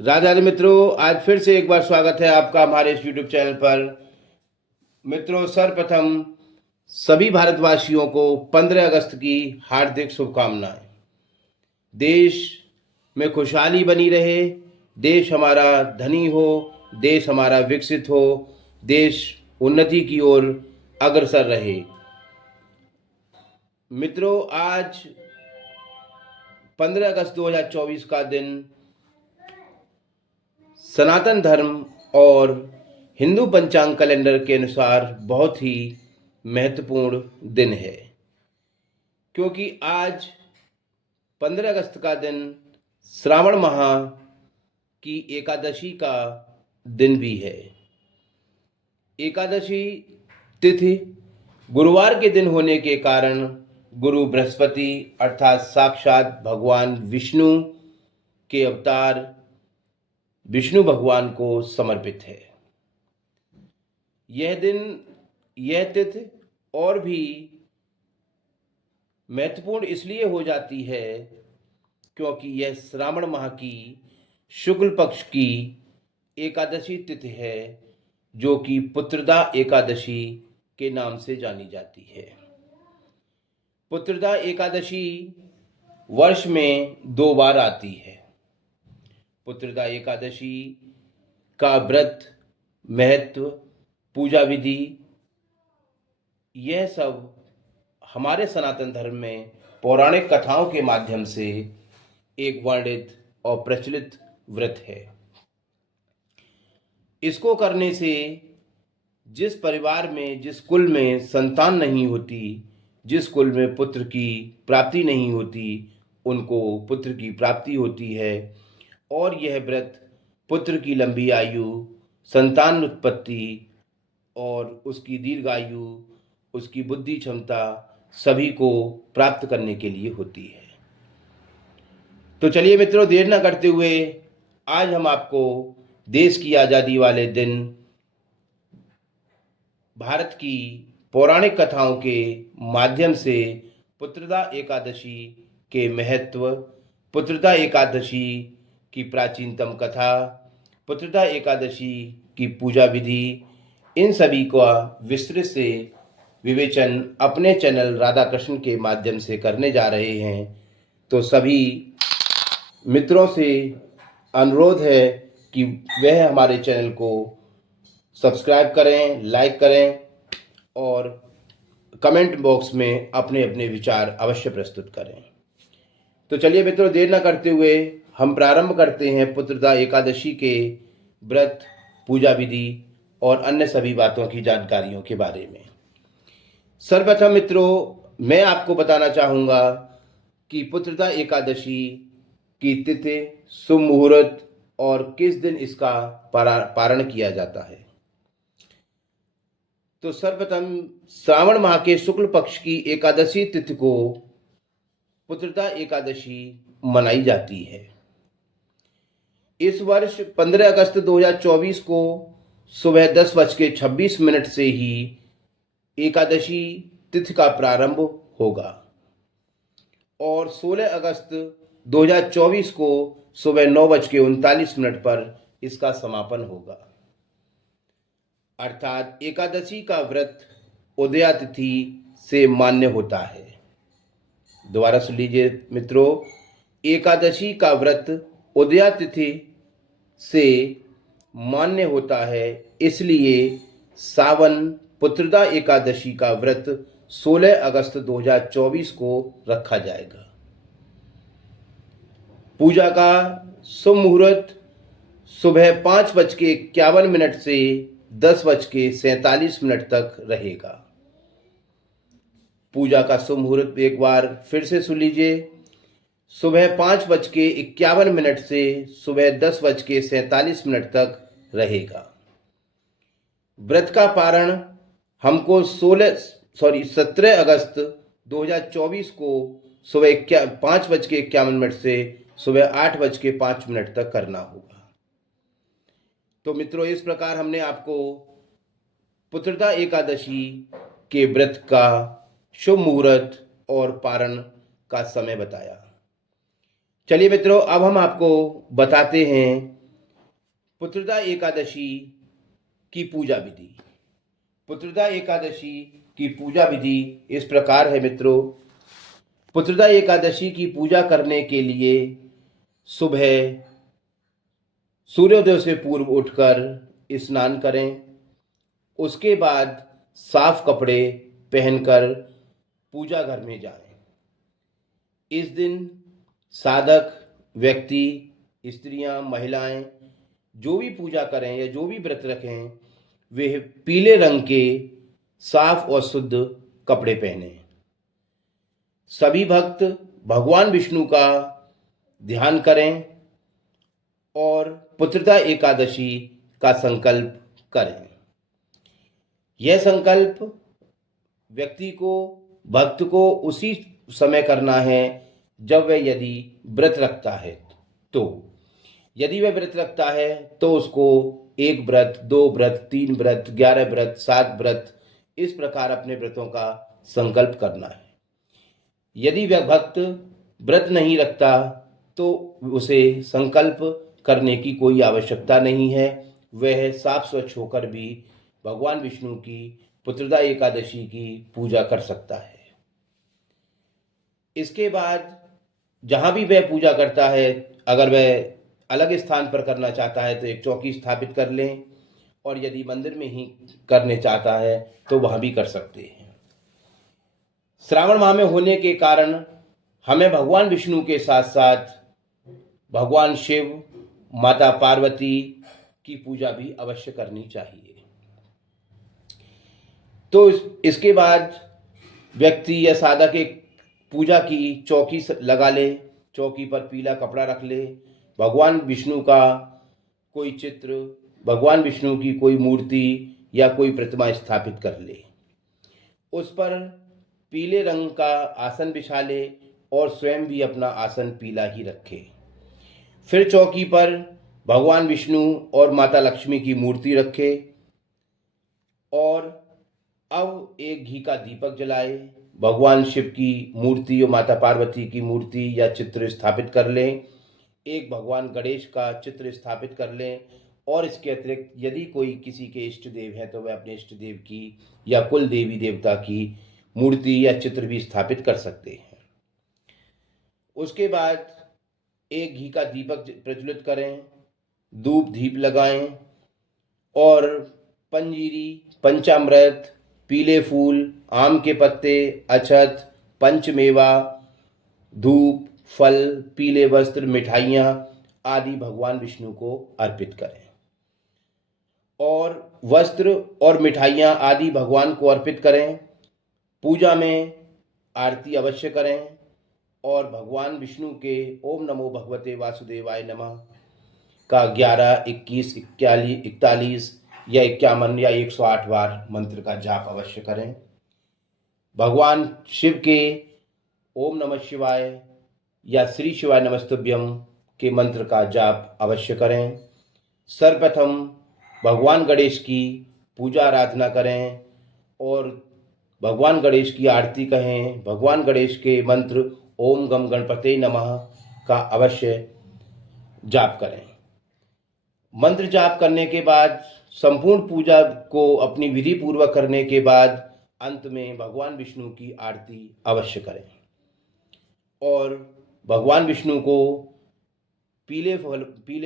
राधे राधे मित्रों, आज फिर से एक बार स्वागत है आपका हमारे इस यूट्यूब चैनल पर। मित्रों, सर्वप्रथम सभी भारतवासियों को 15 अगस्त की हार्दिक शुभकामनाएं। देश में खुशहाली बनी रहे, देश हमारा धनी हो, देश हमारा विकसित हो, देश उन्नति की ओर अग्रसर रहे। मित्रों, आज 15 अगस्त 2024 का दिन सनातन धर्म और हिंदू पंचांग कैलेंडर के अनुसार बहुत ही महत्वपूर्ण दिन है, क्योंकि आज 15 अगस्त का दिन श्रावण माह की एकादशी का दिन भी है। एकादशी तिथि गुरुवार के दिन होने के कारण गुरु बृहस्पति अर्थात साक्षात भगवान विष्णु के अवतार विष्णु भगवान को समर्पित है। यह दिन, यह तिथि और भी महत्वपूर्ण इसलिए हो जाती है क्योंकि यह श्रावण माह की शुक्ल पक्ष की एकादशी तिथि है, जो कि पुत्रदा एकादशी के नाम से जानी जाती है। पुत्रदा एकादशी वर्ष में 2 बार आती है। पुत्रदा एकादशी का व्रत, महत्व, पूजा विधि, यह सब हमारे सनातन धर्म में पौराणिक कथाओं के माध्यम से एक वर्णित और प्रचलित व्रत है। इसको करने से जिस परिवार में, जिस कुल में संतान नहीं होती, जिस कुल में पुत्र की प्राप्ति नहीं होती, उनको पुत्र की प्राप्ति होती है। और यह व्रत पुत्र की लंबी आयु, संतान उत्पत्ति और उसकी दीर्घायु, उसकी बुद्धि क्षमता सभी को प्राप्त करने के लिए होती है। तो चलिए मित्रों, देर न करते हुए आज हम आपको देश की आज़ादी वाले दिन भारत की पौराणिक कथाओं के माध्यम से पुत्रदा एकादशी के महत्व, पुत्रदा एकादशी की प्राचीनतम कथा, पुत्रदा एकादशी की पूजा विधि, इन सभी का विस्तृत से विवेचन अपने चैनल राधा कृष्ण के माध्यम से करने जा रहे हैं। तो सभी मित्रों से अनुरोध है कि वह हमारे चैनल को सब्सक्राइब करें, लाइक करें और कमेंट बॉक्स में अपने अपने विचार अवश्य प्रस्तुत करें। तो चलिए मित्रों, देर न करते हुए हम प्रारंभ करते हैं पुत्रदा एकादशी के व्रत, पूजा विधि और अन्य सभी बातों की जानकारियों के बारे में। सर्वप्रथम मित्रों, मैं आपको बताना चाहूँगा कि पुत्रदा एकादशी की तिथि, शुभ मुहूर्त और किस दिन इसका पारण किया जाता है। तो सर्वप्रथम श्रावण माह के शुक्ल पक्ष की एकादशी तिथि को पुत्रदा एकादशी मनाई जाती है। इस वर्ष 15 अगस्त 2024 को सुबह 10:26 से ही एकादशी तिथि का प्रारंभ होगा और 16 अगस्त 2024 को सुबह 9:39 पर इसका समापन होगा। अर्थात एकादशी का व्रत उदया तिथि से मान्य होता है। दोबारा सुन लीजिए मित्रों, एकादशी का व्रत उदया तिथि से मान्य होता है, इसलिए सावन पुत्रदा एकादशी का व्रत 16 अगस्त 2024 को रखा जाएगा। पूजा का शुभ मुहूर्त सुबह 5:51 से 10:47 तक रहेगा। पूजा का शुभ मुहूर्त एक बार फिर से सुन लीजिए, सुबह 5:51 से सुबह 10:47 तक रहेगा। व्रत का पारण हमको 17 अगस्त 2024 को सुबह 5:51 से सुबह 8:05 तक करना होगा। तो मित्रों, इस प्रकार हमने आपको पुत्रदा एकादशी के व्रत का शुभ मुहूर्त और पारण का समय बताया। चलिए मित्रों, अब हम आपको बताते हैं पुत्रदा एकादशी की पूजा विधि। पुत्रदा एकादशी की पूजा विधि इस प्रकार है मित्रों। पुत्रदा एकादशी की पूजा करने के लिए सुबह सूर्योदय से पूर्व उठकर स्नान करें। उसके बाद साफ कपड़े पहनकर पूजा घर में जाएं। इस दिन साधक व्यक्ति, स्त्रियां, महिलाएं जो भी पूजा करें या जो भी व्रत रखें, वे पीले रंग के साफ और शुद्ध कपड़े पहने। सभी भक्त भगवान विष्णु का ध्यान करें और पुत्रदा एकादशी का संकल्प करें। यह संकल्प व्यक्ति को, भक्त को उसी समय करना है जब वह यदि व्रत रखता है। तो यदि वह व्रत रखता है तो उसको 1 व्रत, 2 व्रत, 3 व्रत, 11 व्रत, 7 व्रत, इस प्रकार अपने व्रतों का संकल्प करना है। यदि वह भक्त व्रत नहीं रखता तो उसे संकल्प करने की कोई आवश्यकता नहीं है। वह साफ स्वच्छ होकर भी भगवान विष्णु की पुत्रदा एकादशी की पूजा कर सकता है। इसके बाद जहाँ भी वह पूजा करता है, अगर वह अलग स्थान पर करना चाहता है तो एक चौकी स्थापित कर लें, और यदि मंदिर में ही करने चाहता है तो वहाँ भी कर सकते हैं। श्रावण माह में होने के कारण हमें भगवान विष्णु के साथ साथ भगवान शिव, माता पार्वती की पूजा भी अवश्य करनी चाहिए। तो इसके बाद व्यक्ति या साधक एक पूजा की चौकी लगा ले, चौकी पर पीला कपड़ा रख ले, भगवान विष्णु का कोई चित्र, भगवान विष्णु की कोई मूर्ति या कोई प्रतिमा स्थापित कर ले, उस पर पीले रंग का आसन बिछा ले और स्वयं भी अपना आसन पीला ही रखे। फिर चौकी पर भगवान विष्णु और माता लक्ष्मी की मूर्ति रखे और अब एक घी का दीपक जलाए, भगवान शिव की मूर्ति और माता पार्वती की मूर्ति या चित्र स्थापित कर लें, एक भगवान गणेश का चित्र स्थापित कर लें, और इसके अतिरिक्त यदि कोई किसी के इष्ट देव हैं तो वह अपने इष्ट देव की या कुल देवी देवता की मूर्ति या चित्र भी स्थापित कर सकते हैं। उसके बाद एक घी का दीपक प्रज्वलित करें, धूप दीप लगाएं और पंजीरी, पंचामृत, पीले फूल, आम के पत्ते, अक्षत, पंचमेवा, धूप, फल, पीले वस्त्र, मिठाइयाँ आदि भगवान विष्णु को अर्पित करें। और वस्त्र और मिठाइयाँ आदि भगवान को अर्पित करें। पूजा में आरती अवश्य करें और भगवान विष्णु के ओम नमो भगवते वासुदेवाय नमः का 11, 21, 41 या 51 या 108 बार मंत्र का जाप अवश्य करें। भगवान शिव के ओम नमः शिवाय या श्री शिवाय नमस्तुभ्यम के मंत्र का जाप अवश्य करें। सर्वप्रथम भगवान गणेश की पूजा आराधना करें और भगवान गणेश की आरती कहें। भगवान गणेश के मंत्र ओम गम गणपते नमः का अवश्य जाप करें। मंत्र जाप करने के बाद संपूर्ण पूजा को अपनी विधि पूर्वक करने के बाद अंत में भगवान विष्णु की आरती अवश्य करें और भगवान विष्णु को पीले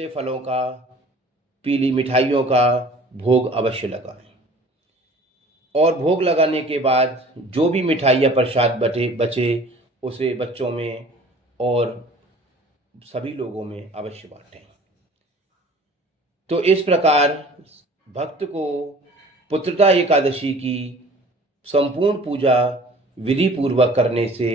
फलों का, पीली मिठाइयों का भोग अवश्य लगाएं। और भोग लगाने के बाद जो भी मिठाइयाँ प्रसाद बचे उसे बच्चों में और सभी लोगों में अवश्य बांटें। तो इस प्रकार भक्त को पुत्रदा एकादशी की संपूर्ण पूजा विधि पूर्वक करने से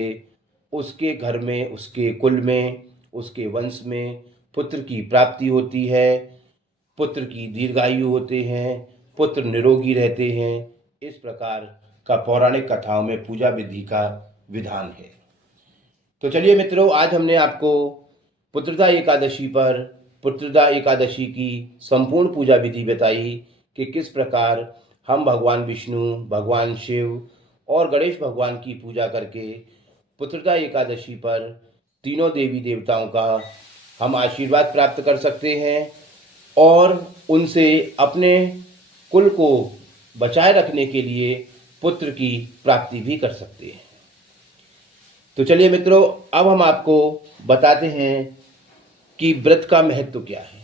उसके घर में, उसके कुल में, उसके वंश में पुत्र की प्राप्ति होती है, पुत्र की दीर्घायु होते हैं, पुत्र निरोगी रहते हैं। इस प्रकार का पौराणिक कथाओं में पूजा विधि का विधान है। तो चलिए मित्रों, आज हमने आपको पुत्रदा एकादशी पर पुत्रदा एकादशी की संपूर्ण पूजा विधि बताई कि किस प्रकार हम भगवान विष्णु, भगवान शिव और गणेश भगवान की पूजा करके पुत्रदा एकादशी पर तीनों देवी देवताओं का हम आशीर्वाद प्राप्त कर सकते हैं और उनसे अपने कुल को बचाए रखने के लिए पुत्र की प्राप्ति भी कर सकते हैं। तो चलिए मित्रों, अब हम आपको बताते हैं कि व्रत का महत्व क्या है।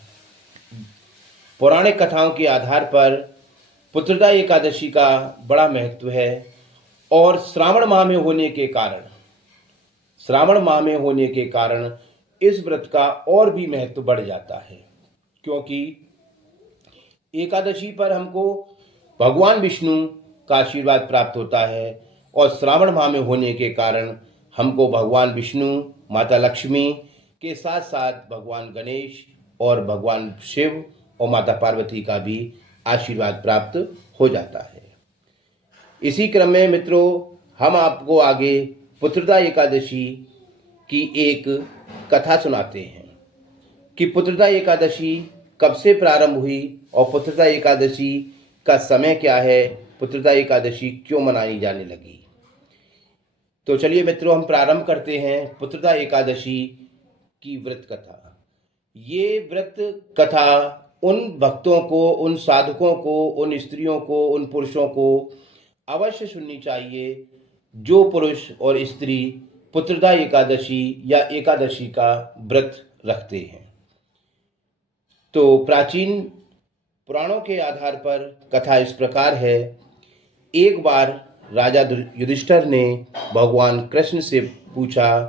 पौराणिक कथाओं के आधार पर पुत्रदा एकादशी का बड़ा महत्व है और श्रावण माह में होने के कारण इस व्रत का और भी महत्व बढ़ जाता है, क्योंकि एकादशी पर हमको भगवान विष्णु का आशीर्वाद प्राप्त होता है और श्रावण माह में होने के कारण हमको भगवान विष्णु, माता लक्ष्मी के साथ साथ भगवान गणेश और भगवान शिव और माता पार्वती का भी आशीर्वाद प्राप्त हो जाता है। इसी क्रम में मित्रों, हम आपको आगे पुत्रदा एकादशी की एक कथा सुनाते हैं कि पुत्रदा एकादशी कब से प्रारंभ हुई और पुत्रदा एकादशी का समय क्या है, पुत्रदा एकादशी क्यों मनाई जाने लगी। तो चलिए मित्रों, हम प्रारंभ करते हैं पुत्रदा एकादशी की व्रत कथा। ये व्रत कथा उन भक्तों को, उन साधकों को, उन स्त्रियों को, उन पुरुषों को अवश्य सुननी चाहिए जो पुरुष और स्त्री पुत्रदा एकादशी या एकादशी का व्रत रखते हैं। तो प्राचीन पुराणों के आधार पर कथा इस प्रकार है। एक बार राजा युधिष्ठिर ने भगवान कृष्ण से पूछा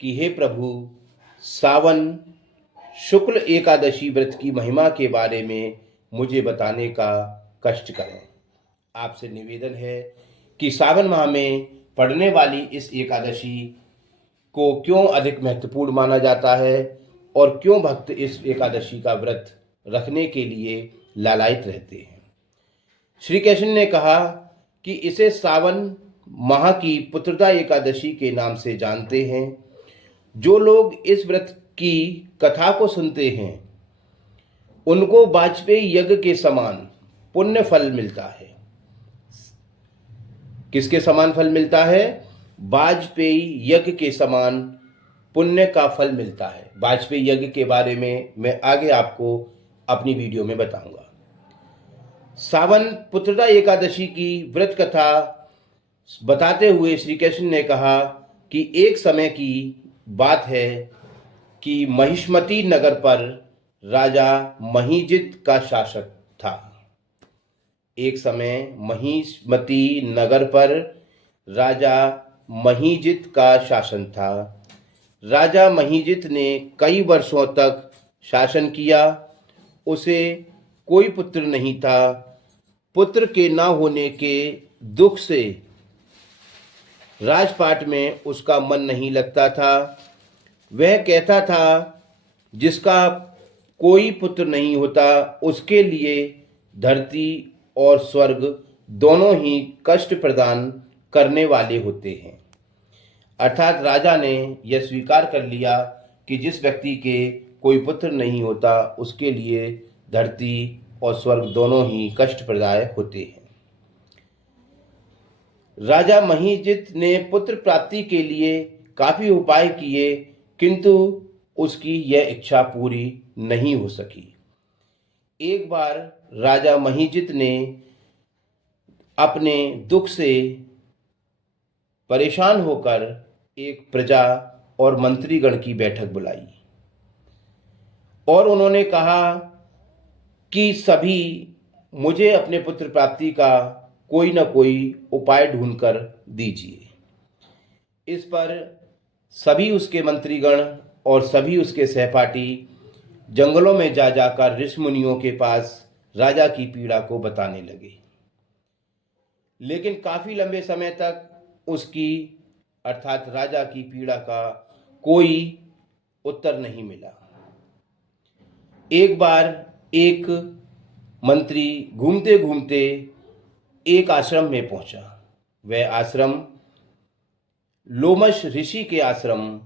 कि हे प्रभु, सावन शुक्ल एकादशी व्रत की महिमा के बारे में मुझे बताने का कष्ट करें। आपसे निवेदन है कि सावन माह में पड़ने वाली इस एकादशी को क्यों अधिक महत्वपूर्ण माना जाता है और क्यों भक्त इस एकादशी का व्रत रखने के लिए लालायित रहते हैं। श्री कृष्ण ने कहा कि इसे सावन माह की पुत्रदा एकादशी के नाम से जानते हैं। जो लोग इस व्रत की कथा को सुनते हैं उनको वाजपेयी यज्ञ के समान पुण्य फल मिलता है। किसके समान फल मिलता है? वाजपेयी यज्ञ के समान पुण्य का फल मिलता है। वाजपेयी यज्ञ के बारे में मैं आगे आपको अपनी वीडियो में बताऊंगा। सावन पुत्रदा एकादशी की व्रत कथा बताते हुए श्री कृष्ण ने कहा कि एक समय की बात है कि महिष्मती नगर पर राजा महीजित का शासक था। एक समय महिष्मती नगर पर राजा महीजित का शासन था। राजा महीजित ने कई वर्षों तक शासन किया। उसे कोई पुत्र नहीं था। पुत्र के न होने के दुख से राजपाट में उसका मन नहीं लगता था। वह कहता था जिसका कोई पुत्र नहीं होता उसके लिए धरती और स्वर्ग दोनों ही कष्ट प्रदान करने वाले होते हैं। अर्थात राजा ने यह स्वीकार कर लिया कि जिस व्यक्ति के कोई पुत्र नहीं होता उसके लिए धरती और स्वर्ग दोनों ही कष्ट प्रदायक होते हैं। राजा महीजित ने पुत्र प्राप्ति के लिए काफी उपाय किए, किंतु उसकी यह इच्छा पूरी नहीं हो सकी। एक बार राजा महीजित ने अपने दुख से परेशान होकर एक प्रजा और मंत्रीगण की बैठक बुलाई और उन्होंने कहा कि सभी मुझे अपने पुत्र प्राप्ति का कोई न कोई उपाय ढूंढकर दीजिए। इस पर सभी उसके मंत्रीगण और सभी उसके सहपाठी जंगलों में जा जाकर ऋषि मुनियों के पास राजा की पीड़ा को बताने लगे, लेकिन काफी लंबे समय तक उसकी अर्थात राजा की पीड़ा का कोई उत्तर नहीं मिला। एक बार एक मंत्री घूमते घूमते एक आश्रम में पहुंचा। वह आश्रम लोमश ऋषि के आश्रम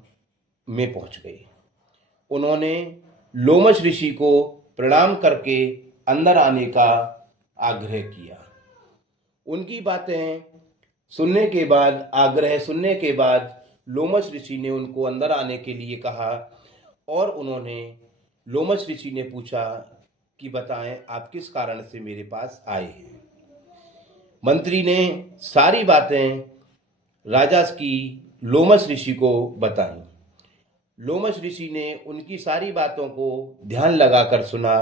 में पहुंच गए। उन्होंने लोमश ऋषि को प्रणाम करके अंदर आने का आग्रह किया। उनकी बातें सुनने के बाद, आग्रह सुनने के बाद लोमश ऋषि ने उनको अंदर आने के लिए कहा और उन्होंने लोमश ऋषि ने पूछा कि बताएं आप किस कारण से मेरे पास आए हैं। मंत्री ने सारी बातें राजा की लोमश ऋषि को बताई। लोमश ऋषि ने उनकी सारी बातों को ध्यान लगाकर सुना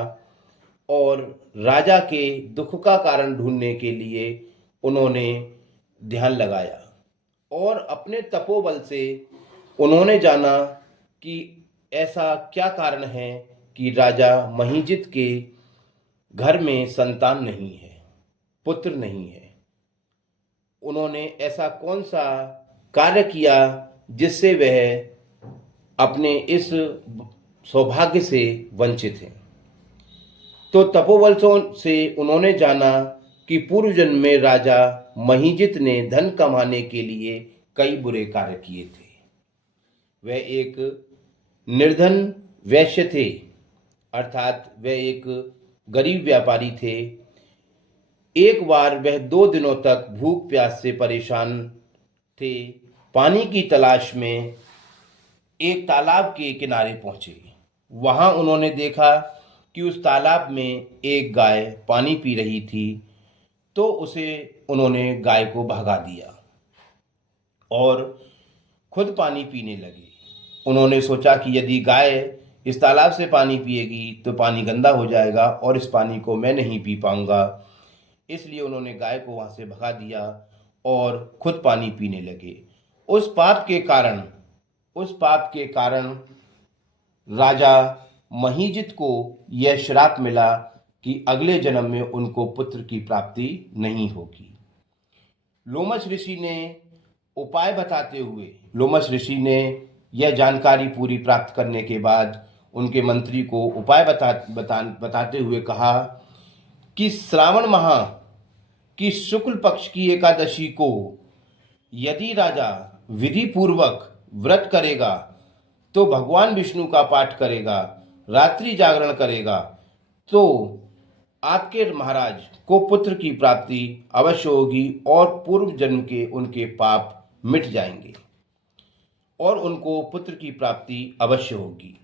और राजा के दुख का कारण ढूंढने के लिए उन्होंने ध्यान लगाया और अपने तपोबल से उन्होंने जाना कि ऐसा क्या कारण है कि राजा महीजित के घर में संतान नहीं है, पुत्र नहीं है। उन्होंने ऐसा कौन सा कार्य किया जिससे वह अपने इस सौभाग्य से वंचित हैं। तो तपोबल से उन्होंने जाना कि पूर्व जन्म में राजा महीजित ने धन कमाने के लिए कई बुरे कार्य किए थे। वह एक निर्धन वैश्य थे, अर्थात वह एक गरीब व्यापारी थे। एक बार वह 2 दिनों तक भूख प्यास से परेशान थे। पानी की तलाश में एक तालाब के किनारे पहुंचे। वहां उन्होंने देखा कि उस तालाब में एक गाय पानी पी रही थी, तो उसे उन्होंने गाय को भगा दिया और खुद पानी पीने लगे। उन्होंने सोचा कि यदि गाय इस तालाब से पानी पिएगी तो पानी गंदा हो जाएगा और इस पानी को मैं नहीं पी पाऊंगा। इसलिए उन्होंने गाय को वहां से भगा दिया और खुद पानी पीने लगे। उस पाप के कारण राजा महीजित को यह श्राप मिला कि अगले जन्म में उनको पुत्र की प्राप्ति नहीं होगी। लोमश ऋषि ने यह जानकारी पूरी प्राप्त करने के बाद उनके मंत्री को उपाय बताते हुए कहा कि श्रावण माह की शुक्ल पक्ष की एकादशी को यदि राजा विधि पूर्वक व्रत करेगा, तो भगवान विष्णु का पाठ करेगा, रात्रि जागरण करेगा, तो आपके महाराज को पुत्र की प्राप्ति अवश्य होगी और पूर्व जन्म के उनके पाप मिट जाएंगे और उनको पुत्र की प्राप्ति अवश्य होगी।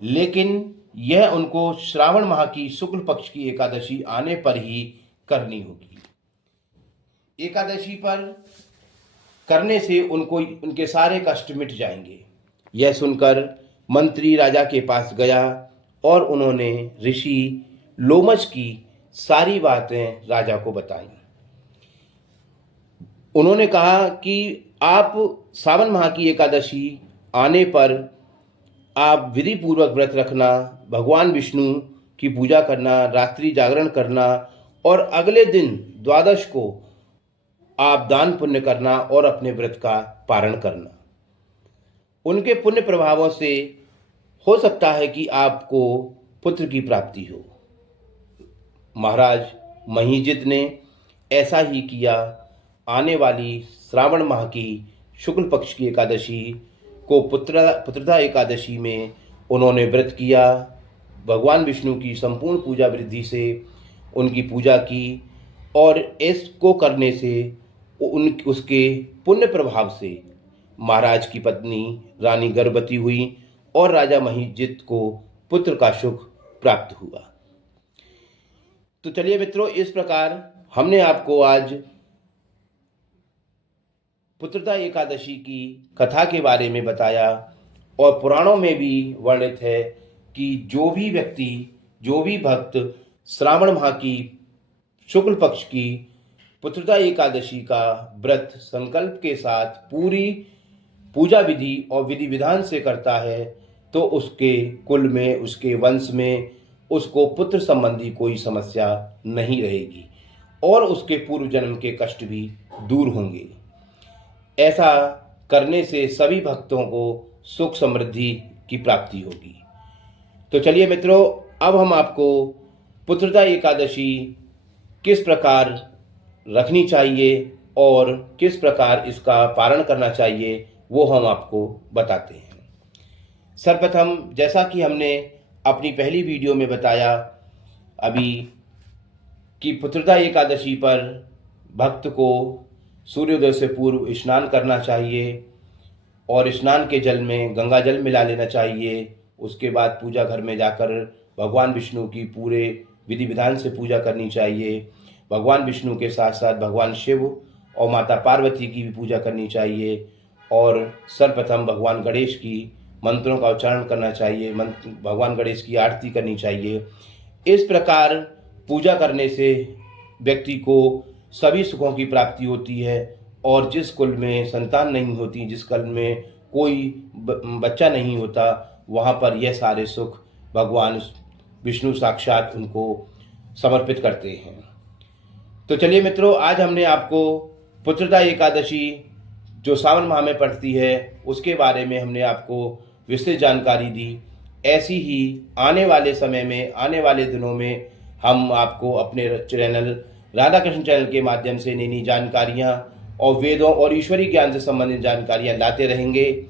लेकिन यह उनको श्रावण माह की शुक्ल पक्ष की एकादशी आने पर ही करनी होगी। एकादशी पर करने से उनको उनके सारे कष्ट मिट जाएंगे। यह सुनकर मंत्री राजा के पास गया और उन्होंने ऋषि लोमश की सारी बातें राजा को बताई। उन्होंने कहा कि आप सावन माह की एकादशी आने पर आप विधि पूर्वक व्रत रखना, भगवान विष्णु की पूजा करना, रात्रि जागरण करना और अगले दिन द्वादश को आप दान पुण्य करना और अपने व्रत का पारण करना। उनके पुण्य प्रभावों से हो सकता है कि आपको पुत्र की प्राप्ति हो। महाराज महीजित ने ऐसा ही किया। आने वाली श्रावण माह की शुक्ल पक्ष की एकादशी को पुत्रदा एकादशी में उन्होंने व्रत किया। भगवान विष्णु की संपूर्ण पूजा विधि से उनकी पूजा की और इसको करने से उसके पुण्य प्रभाव से महाराज की पत्नी रानी गर्भवती हुई और राजा महीजित को पुत्र का सुख प्राप्त हुआ। तो चलिए मित्रों, इस प्रकार हमने आपको आज पुत्रदा एकादशी की कथा के बारे में बताया और पुराणों में भी वर्णित है कि जो भी भक्त श्रावण माह की शुक्ल पक्ष की पुत्रदा एकादशी का व्रत संकल्प के साथ पूरी पूजा विधि और विधि विधान से करता है, तो उसके कुल में, उसके वंश में उसको पुत्र संबंधी कोई समस्या नहीं रहेगी और उसके पूर्व जन्म के कष्ट भी दूर होंगे। ऐसा करने से सभी भक्तों को सुख समृद्धि की प्राप्ति होगी। तो चलिए मित्रों, अब हम आपको पुत्रदा एकादशी किस प्रकार रखनी चाहिए और किस प्रकार इसका पारण करना चाहिए वो हम आपको बताते हैं। सर्वप्रथम, जैसा कि हमने अपनी पहली वीडियो में बताया अभी कि पुत्रदा एकादशी पर भक्त को सूर्योदय से पूर्व स्नान करना चाहिए और स्नान के जल में गंगा जल मिला लेना चाहिए उसके बाद पूजा घर में जाकर भगवान विष्णु की पूरे विधि विधान से पूजा करनी चाहिए। भगवान विष्णु के साथ साथ भगवान शिव और माता पार्वती की भी पूजा करनी चाहिए और सर्वप्रथम भगवान गणेश की मंत्रों का उच्चारण करना चाहिए, भगवान गणेश की आरती करनी चाहिए। इस प्रकार पूजा करने से व्यक्ति को सभी सुखों की प्राप्ति होती है और जिस कुल में संतान नहीं होती, जिस कुल में कोई बच्चा नहीं होता, वहाँ पर यह सारे सुख भगवान विष्णु साक्षात उनको समर्पित करते हैं। तो चलिए मित्रों, आज हमने आपको पुत्रदा एकादशी जो सावन माह में पड़ती है उसके बारे में हमने आपको विस्तृत जानकारी दी। ऐसी ही आने वाले समय में, आने वाले दिनों में हम आपको अपने चैनल राधा कृष्ण चैनल के माध्यम से नई नई जानकारियाँ और वेदों और ईश्वरीय ज्ञान से संबंधित जानकारियाँ लाते रहेंगे।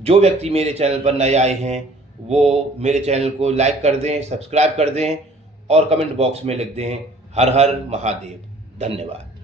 जो व्यक्ति मेरे चैनल पर नए आए हैं वो मेरे चैनल को लाइक कर दें, सब्सक्राइब कर दें और कमेंट बॉक्स में लिख दें हर हर महादेव। धन्यवाद।